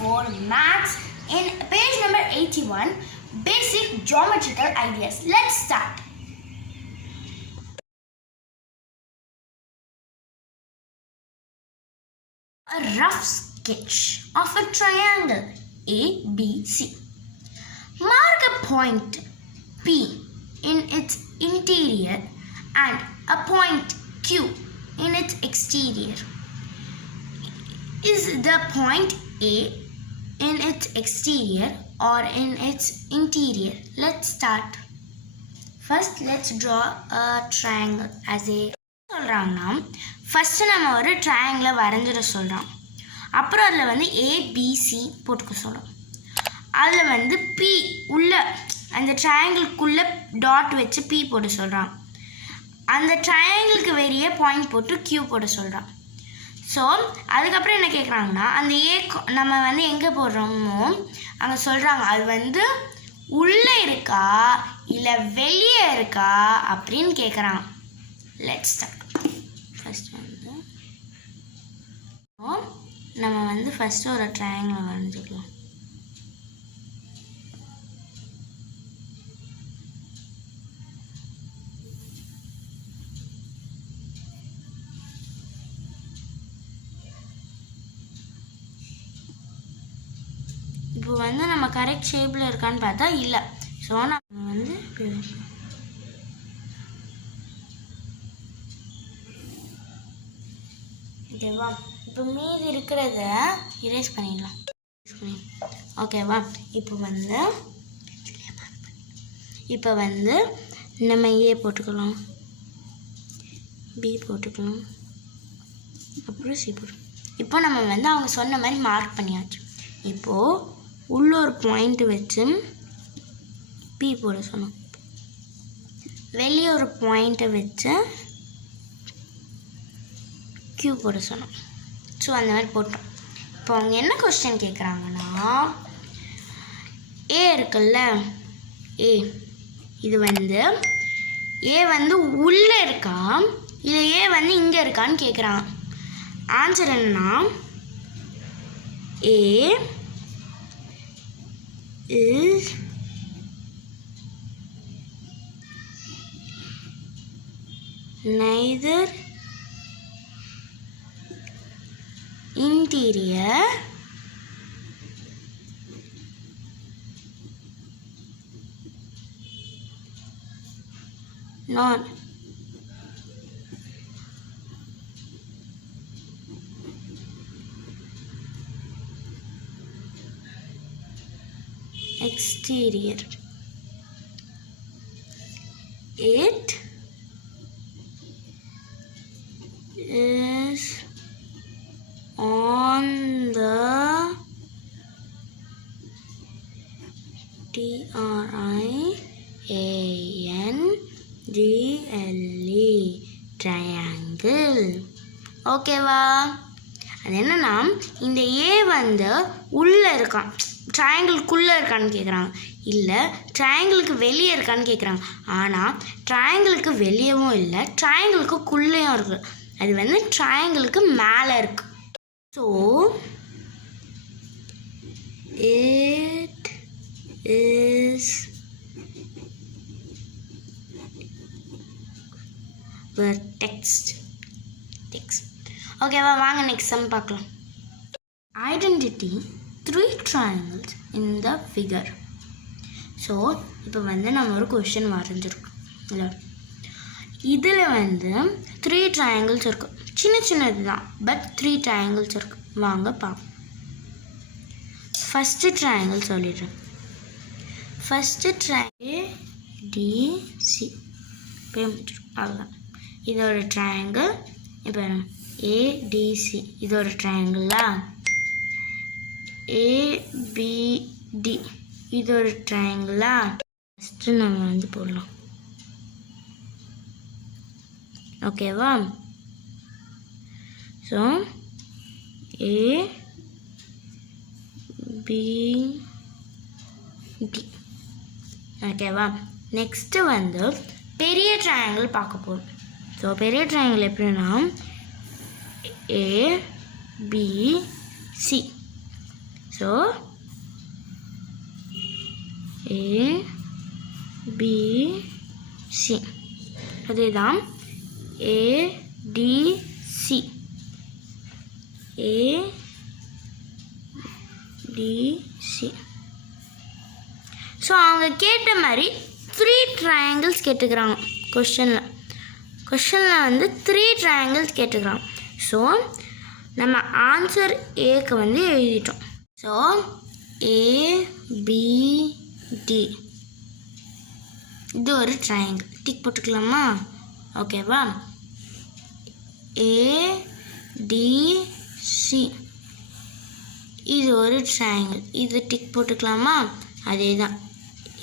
4 Maths in page number 81 Basic Geometrical Ideas. Let's start. A rough sketch of a triangle ABC. Mark a point P in its interior and a point Q in its exterior. Is the point A in its exterior or in its interior? Let's start. First, let's draw a triangle as a சொல்றாங்கன்னா first நம்ம ஒரு ட்ரையாங்கிளை வரைஞ்சிட சொல்கிறோம். அப்புறம் அதில் வந்து ABC போட்டுக்க சொல்கிறோம். அதில் வந்து பி உள்ள அந்த ட்ரையாங்கிள்குள்ளே டாட் வச்சு பி போட சொல்கிறான். அந்த ட்ரையாங்கிளுக்கு வெளியே பாயிண்ட் போட்டு கியூ போட சொல்கிறான். ஸோ அதுக்கப்புறம் என்ன கேட்குறாங்கன்னா அந்த ஏ நம்ம வந்து எங்கே போடுறோமோ அங்கே சொல்கிறாங்க அது வந்து உள்ளே இருக்கா இல்லை வெளியே இருக்கா அப்படின்னு கேட்குறாங்க. Let's start. ஃபஸ்ட் வந்து நம்ம வந்து ஃபஸ்ட்டு ஒரு ட்ரையாங்கிளை வரைஞ்சிக்கலாம். இப்போ வந்து நம்ம கரெக்ட் ஷேப்பில் இருக்கான்னு பார்த்தா இல்லை. ஸோ நம்ம வந்து ஓகேவா, இப்போ மீதி இருக்கிறத இரேஸ் பண்ணிடலாம். ஓகேவா, இப்போ வந்து நம்ம ஏ போட்டுக்கலாம், பி போட்டுக்கலாம், அப்புறம் சி போட்டுக்கலாம். இப்போ நம்ம வந்து அவங்க சொன்ன மாதிரி மார்க் பண்ணியாச்சு. இப்போது உள்ள ஒரு பாயிண்ட் வச்சு பி போட சொன்னோம், வெளியே ஒரு பாயிண்ட்டை வச்சு கியூ போட சொன்னோம். ஸோ அந்த மாதிரி போட்டோம். இப்போ அவங்க என்ன கொஸ்டின் கேட்குறாங்கன்னா ஏ இருக்குல்ல, ஏ இது வந்து ஏ வந்து உள்ளே இருக்கா இல்லை ஏ வந்து இங்கே இருக்கான்னு கேட்குறாங்க. ஆன்சர் என்னன்னா ஏ is neither interior nor exterior. It is on the triangle triangle. ஓகேவா, அது என்னன்னா இந்த ஏ வந்து உள்ளே இருக்கான், ட்ரையாங்கிள்குள்ளே இருக்கான்னு கேட்குறாங்க, இல்லை ட்ரையாங்கிளுக்கு வெளியே இருக்கான்னு கேட்குறாங்க. ஆனால் ட்ரையாங்கிளுக்கு வெளியவும் இல்லை, ட்ரையாங்கிளுக்கு குள்ளேயும் இருக்குது. அது வந்து ட்ரையாங்கிளுக்கு மேலே இருக்கு. So it is text. ஓகேவா, வாங்க நெக்ஸ்ட் சம் பார்க்கலாம். Identity 3 triangles in the figure. So இப்போ வந்து நம்ம ஒரு கொஷின் வரைஞ்சிருக்கோம் இல்லை, இதில் வந்து 3 triangles இருக்குது. சின்னது தான், பட் 3 triangles இருக்குது. வாங்க பார்ப்போம். ஃபஸ்ட்டு ட்ரையாங்கிள் சொல்லிடுறேன். ஃபஸ்ட்டு டிசி அவ்வளோதான். இதோட ட்ரையாங்கிள் இப்போ ஏடிசி இதோட ட்ரையாங்கிளா, ஏபிடி இதோட ட்ரையாங்கிளா. ஃபஸ்ட்டு நம்ம வந்து போடலாம். ஓகேவா, ஸோ ஏபிடி. ஓகேவா, நெக்ஸ்ட்டு வந்து பெரிய ட்ரையாங்கிள் பார்க்க போகிறோம். ஸோ பெரிய ட்ரையாங்கிள் எப்படின்னா ஏபிசி. ஸோ ABC அதுதான் ADC ஸோ அவங்க கேட்ட மாதிரி 3 ட்ரையாங்கிள்ஸ் கேட்டுக்கிறாங்க கொஷனில் வந்து 3 ட்ரையாங்கிள்ஸ் கேட்டுக்கிறாங்க. ஸோ நம்ம ஆன்சர் ஏக்கு வந்து எழுதிட்டோம். ஸோ ABD இது ஒரு ட்ரையாங்கிள், டிக் போட்டுக்கலாமா? ஓகேவா? ADC இது ஒரு ட்ரையாங்கிள், இது டிக் போட்டுக்கலாமா? அதே தான்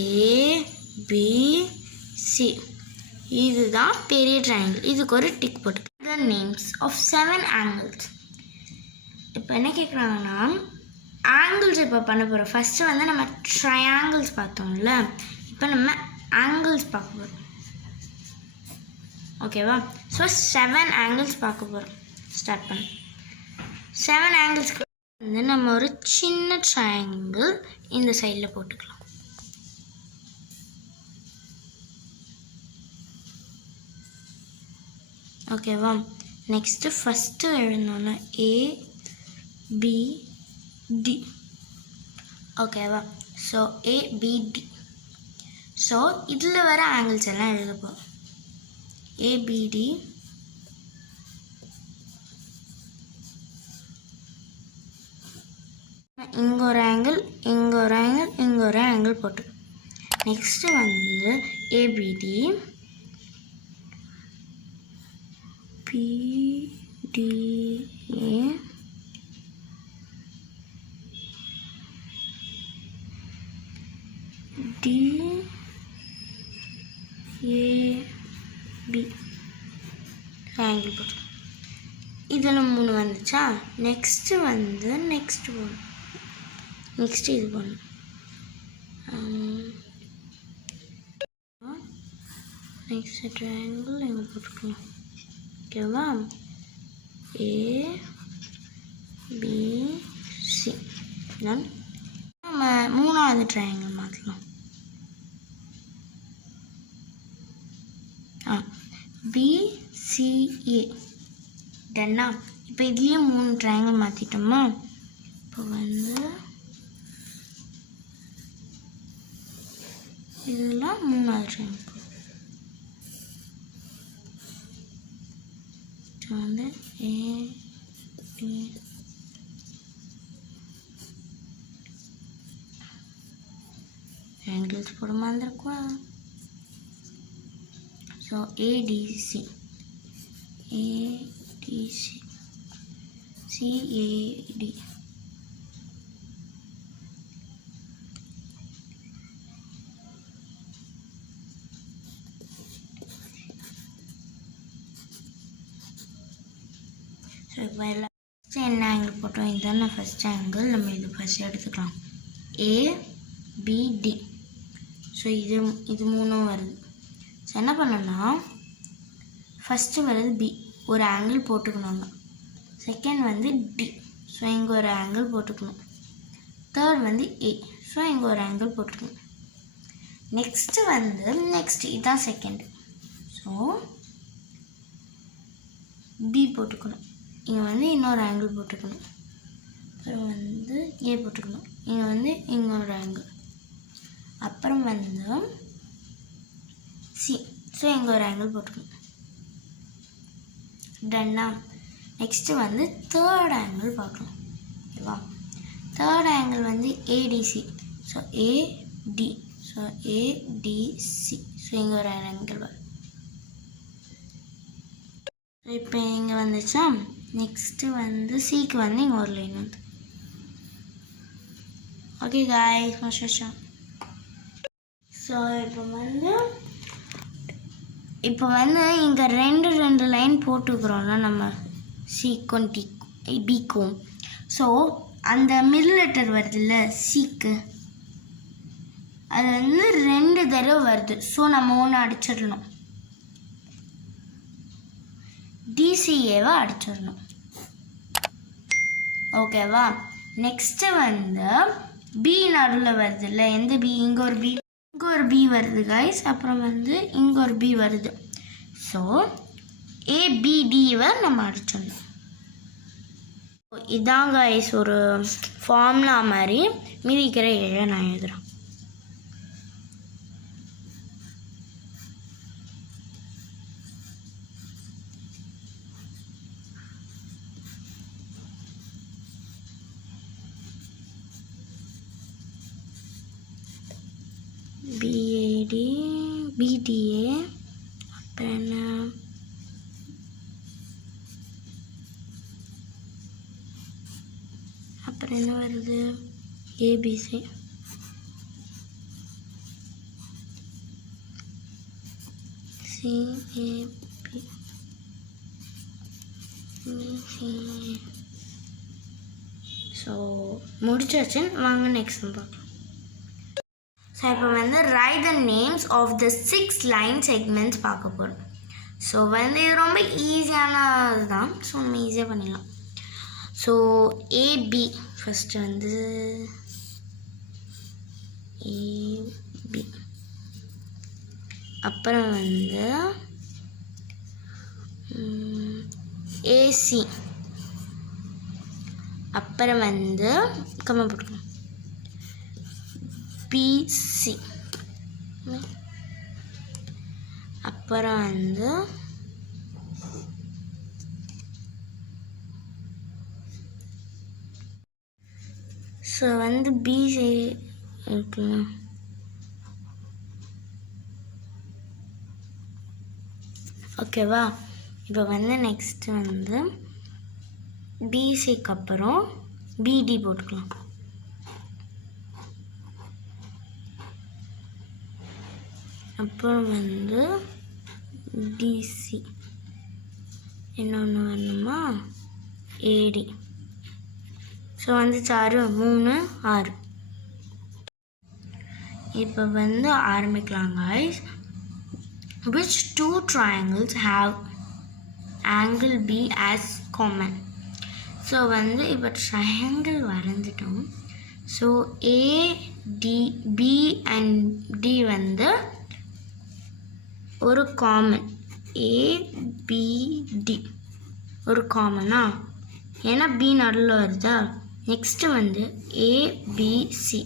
ABC இதுதான் பெரிய ட்ரையாங்கிள், இதுக்கு ஒரு டிக் போட்டு. The names of 7 angles. இப்போ என்ன கேட்குறாங்கன்னா ஆங்கிள்ஸ் இப்போ பண்ண போகிறோம். ஃபஸ்ட்டு வந்து நம்ம ட்ரையாங்கிள்ஸ் பார்த்தோம்ல, இப்போ நம்ம ஆங்கிள்ஸ் பார்க்க போகிறோம். ஓகேவா? ஸோ 7 ஆங்கிள்ஸ் பார்க்க போகிறோம். ஸ்டார்ட் பண்ண 7 ஆங்கிள்ஸ்க்கு வந்து நம்ம ஒரு சின்ன ட்ரையாங்கிள் இந்த சைடில் போட்டுக்கலாம். ஓகேவா? நெக்ஸ்ட்டு ஃபஸ்ட்டு எழுதணும்னா ABD. ஓகேவா? So ABD. ஸோ இதில் வர ஆங்கிள்ஸ் எல்லாம் எழுத போகிறோம். ABD இங்கே ஒரு ஆங்கிள், இங்கே ஒரு ஆங்கிள், இங்கே ஒரு ஆங்கிள் போட்டு. நெக்ஸ்ட்டு வந்து ABD PDA DAB ஆங்கிள் போட்டு. இதில் 3 வந்துச்சா? நெக்ஸ்ட்டு வந்து நெக்ஸ்ட்டு இது பண்ணணும். நெக்ஸ்ட் ட்ரையாங்கிள் எங்கே போட்டுக்கலாம்? ஓகேவா? ABC நான் நம்ம 3வது ட்ரையாங்கிள் மாற்றலாம். BCA டன்னா. இப்போ இதுலேயே 3 ட்ரையாங்கிள் மாற்றிட்டோமா? இப்போ வந்து இதெல்லாம் 3வது ட்ரையாங்கிள் வந்து ஆங்கிள்ஸ் போட மாதிரிருக்கும். ஸோ ADC CAD ஸோ இப்போ எல்லாம் ஃபஸ்ட்டு என்ன ஆங்கிள் போட்டோம்? இதுதானே ஃபஸ்ட் ஆங்கிள், நம்ம இது ஃபஸ்ட்டு எடுத்துக்கலாம். ABD. ஸோ இது 3 வருது. ஸோ என்ன பண்ணோன்னா ஃபஸ்ட்டு வருது B, ஒரு ஆங்கிள் போட்டுக்கணுங்க. செகண்ட் வந்து D, ஸோ இங்கே ஒரு ஆங்கிள் போட்டுக்கணும். தேர்ட் வந்து A, ஸோ இங்கே ஒரு ஆங்கிள் போட்டுக்கணும். நெக்ஸ்ட்டு வந்து இதுதான் செகண்ட். ஸோ B போட்டுக்கணும். இங்கே வந்து இன்னொரு ஆங்கிள் போட்டுக்கணும். அப்புறம் வந்து A போட்டுக்கணும். இங்கே வந்து இன்னொரு ஆங்கிள். அப்புறம் வந்து C, ஸோ இங்கே ஒரு ஆங்கிள் போட்டுக்கணும். டன்னா. நெக்ஸ்ட்டு வந்து தேர்ட் ஆங்கிள் பார்க்கலாம். ஓகேவா? தேர்ட் ஆங்கிள் வந்து ADC, so AD, so ADC, so இங்கே ஒரு ஆங்கிள் வரும். இப்போ இங்கே வந்துச்சா? நெக்ஸ்ட்டு வந்து Cக்கு வந்து இங்கே ஒரு லைன் வந்து. ஓகே காய்ஸ், முடிச்சா? ஸோ இப்போ வந்து இங்கே ரெண்டு லைன் போட்டுக்கிறோம்ல நம்ம Cக்கும் Bக்கும். ஸோ அந்த மிடில் லெட்டர் வருதுல்ல Cக்கு, அது வந்து 2 தடவை வருது. ஸோ நம்ம ஒன்று அடிச்சிடணும், DCAவை அடிச்சிடணும். ஓகேவா? நெக்ஸ்ட்டு வந்து பி நடுவில் வருது இல்லை, எந்த பி? இங்கே ஒரு பி வருது கைஸ். அப்புறம் வந்து இங்கே ஒரு பி வருது. ஸோ ஏபிடிவை நம்ம அடிச்சிடணும். இதான் கைஸ் ஒரு ஃபார்முலா மாதிரி. மீதிக்கிற ஏழை நான் எழுதுகிறேன். BAD BDA அப்புறம் என்ன? அப்புறம் என்ன வருது? ABC. CAB ஸோ முடிச்சாச்சு. வாங்க நெக்ஸ்ட் பார்க்கலாம். ஸோ இப்போ வந்து write the names of the 6 line segments பார்க்க போகிறோம். ஸோ வந்து இது ரொம்ப ஈஸியானது தான். ஸோ நம்ம ஈஸியாக பண்ணிடலாம். ஸோ ஏபி ஃபஸ்ட்டு வந்து ஏபி, அப்புறம் வந்து ஏசி, அப்புறம் வந்து கம்மா போட்டுக்கலாம் பிசி, அப்புறம் வந்து ஸோ வந்து பிசி இருக்குங்க. ஓகேவா? இப்போ வந்து நெக்ஸ்ட்டு வந்து பிசிக்கு அப்புறம் பிடி போட்டுக்கலாம். அப்புறம் வந்து டிசி, இன்னொன்று வரணுமா ஏடி. ஸோ வந்து 6 3 6. இப்போ வந்து ஆரம்பிக்கலாம் guys. Which 2 triangles have angle B as common? So வந்து இப்போ ட்ரையாங்கிள் வரைஞ்சிட்டோம். ஸோ B and D வந்து ஒரு காமன், ABD ஒரு காமனா, ஏன்னா பி நடுவில் வருதா. நெக்ஸ்ட்டு வந்து ஏபிசி.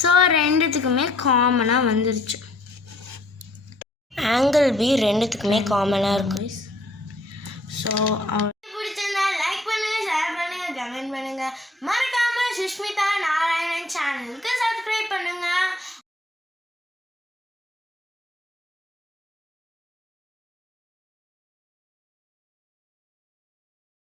ஸோ ரெண்டுத்துக்குமே காமனாக வந்துருச்சு. ஆங்கிள் பி ரெண்டுத்துக்குமே காமனாக இருக்கும். ஸோ பிடிச்சிருந்தா லைக் பண்ணுங்க, ஷேர் பண்ணுங்க, கமெண்ட் பண்ணுங்க. மறக்காம சுஷ்மிதா நாராயணன் சேனலுக்கு சப்ஸ்கிரைப் பண்ணுங்க.